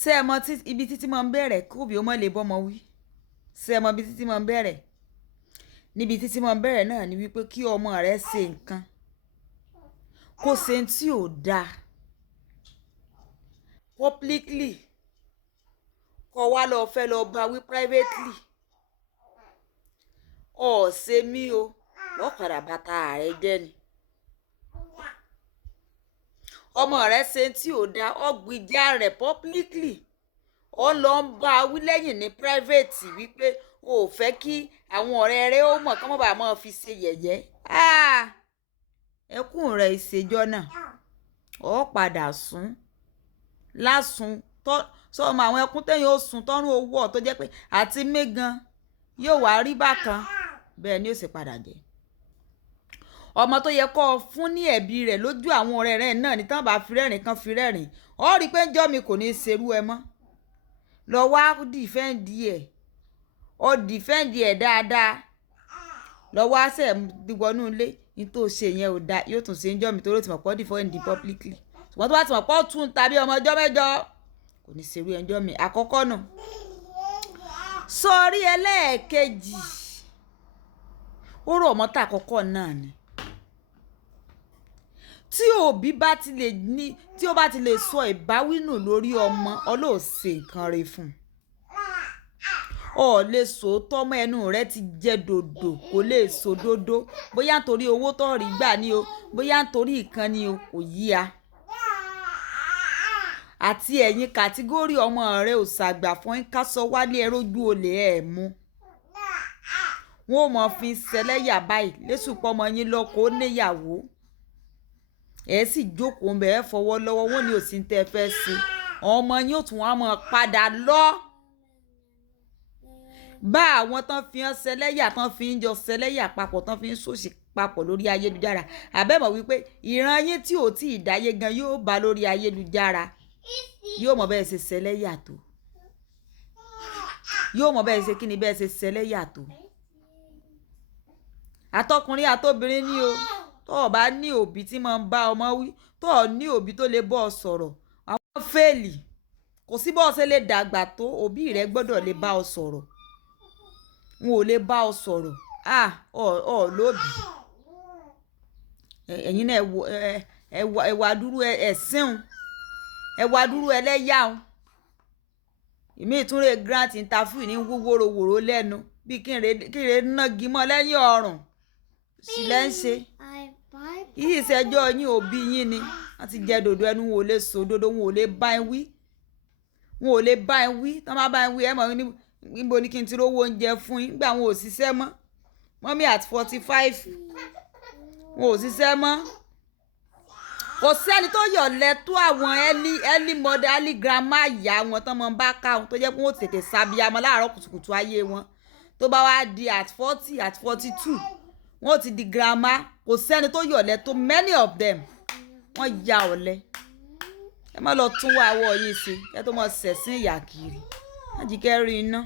ṣé ẹ mọ ibi títí máa ń bẹ̀rẹ̀ kóbi ó mọ̀ lè bọ́mọ wí ṣé ẹ mọ ibi títí máa ń bẹ̀rẹ̀ níbi títí máa ń bẹ̀rẹ̀ náà ni wípé kí ọmọ rẹ ṣe nǹkan kó ṣe tí ò dáa publicly kó wá lọ fẹ́ lọ bá wí privately ọ̀ ṣe mí o wọ́n padà bàtà rẹ jẹ́ ni ọmọ rẹ ṣe tí ò dáa ọgbìjà rẹ publicly ó lọ ń bá a wí lẹ́yìn ní private wípé o ò fẹ́ kí àwọn ọ̀rẹ́ rẹ ó mọ̀ kí wọ́n bá máa fi ṣe yẹ̀yẹ́ ẹkún rẹ ìṣèjọ́ náà ó padà sùn lásùn sọmọ àwọn ẹkún tẹ́yìn ó sùn tọ́rùn owó ọ̀ tó jẹ́ pé àti mégan yóò wá rí bákan bẹ́ẹ̀ ni ó sì padà jẹ́ ọmọ tó yẹ kó fún ní ẹ̀bi rẹ̀ lójú àwọn ọ̀rẹ́ rẹ̀ náà ní tán bá fi rẹ́rìn kan fi rẹ́rìn ó rí i pé ńjọ́ mi kò ní í ṣerú ẹ mọ́ lọ wá dìfẹ́ǹdì ẹ̀ ó dìfẹ́ǹdì ẹ̀ dáadáa lọ wá sẹ̀ wọnú ilé ní tó ṣe yẹn ò dáa yóò tún ṣe ńjọ́ mi torí ó ti mọ̀ pọ́ dìfẹ́ǹdì publicly ṣùgbọ́n tó bá ti mọ̀ pọ́ tún tàbí ọmọ ọjọ́ mẹ́jọ kò ní ṣerú ẹjọ́ mi àkọ́kọ́ náà sọrí ẹlẹ́ẹ̀kejì ó rọ̀ mọ́tà àkọ́kọ́ náà ni tí òbí bá ti lè ní tí ó bá ti lè sọ ìbáwí nù lórí ọmọ ọlọ́ọ̀sẹ̀ nǹkan rẹ̀ fún ọ lè sòótọ́ mọ́ ẹnu rẹ ti jẹ dòdò kò lè sọ dòdò bóyá nítorí owó tó rí gbà ni o bóyá nítorí ìkan ni o kò yí a àti ẹ̀yin kàtígórì ọmọ rẹ ò ṣàgbà fún ká sọ wálé ẹ rójú olè ẹ̀ mú wọn ò mọ̀ fi ṣẹlẹ́yà báyìí lẹ́sùpọ̀ ọmọ yín lọ́kọ ó níyàwó ẹ sì jókòó ń bẹ ẹ fọwọ́ lọ́wọ́ wọn ni ò sí tẹ́ fẹ́ sí ọmọ yín ò tún wá mọ̀ padà lọ bá àwọn tán fi hàn ṣẹlẹ́yà tán fi ń jọ ṣẹlẹ́yà papọ̀ tán fi ń ṣòṣì papọ̀ lórí ayélujára àbẹ́mọ̀ wípé ìran yín tí ò tí ì dáyé gan yóò bá lórí ayélujára yóò mọ̀ bẹ́ẹ̀ ṣe ṣẹlẹ́yà tó yóò mọ̀ bẹ́ẹ̀ ṣe kí ni bẹ́ẹ̀ ṣe ṣẹlẹ́yà tó àtọkùnrin àtobìnrin ni o tó o bá ní òbí tí máa ń bá ọmọ wí tó o ní òbí tó lè bọ́ ọ sọ̀rọ̀ àwọn fẹ́ẹ̀lì kò sí bọ́ ọ ṣe lè dàgbà tó òbí rẹ gbọ́dọ̀ lè bá ọ sọ̀rọ̀ wọn ò lè bá ọ sọ̀rọ̀ ọ lóbì ẹ̀yin náà ẹ̀wà dúró ẹ̀sìn ẹ̀wà dúró ẹlẹ́yà ìmí ìtúnrẹ́ grant interview ní wúwòrowòro lẹ́nu bí kí n rè nági mọ́ lẹ́yìn ọrùn sílẹ̀ ń ṣe yìí ìṣẹ́jọ́ yín òbí yín ni wọ́n ti jẹ́ dòdò ẹnu wọn ò lè sọ òdodo wọn ò lè bá ẹ wí wọn ò lè bá ẹ wí tán bá bá ẹ wí ẹ mọ̀ níbo ni kí n ti rówó oúnjẹ fún yín gbà wọn ò ṣiṣẹ́ mọ́ mọ́mí at 45 wọn ò ṣiṣẹ́ mọ́ kò sẹ́ni tó yọ̀lẹ́ tó àwọn early mother early grandma ìyá wọn tán mọ́ bá ká wọn tó jẹ́ pé wọ́n tètè sábíyamọ láàárọ̀ kùtùkùtù ayé wọn tó bá wá di at 40 at 42 wọ́n ti di grandma kò sẹ́ni tó yọ̀lẹ́ tó many of them wọ́n ya ọ̀lẹ ẹ má lọ tún wá àwọ̀ yìí ṣe kẹ́ tó mọ̀ ṣẹ̀sìn ìyà kiri wọ́n jí kẹ́ rí iná.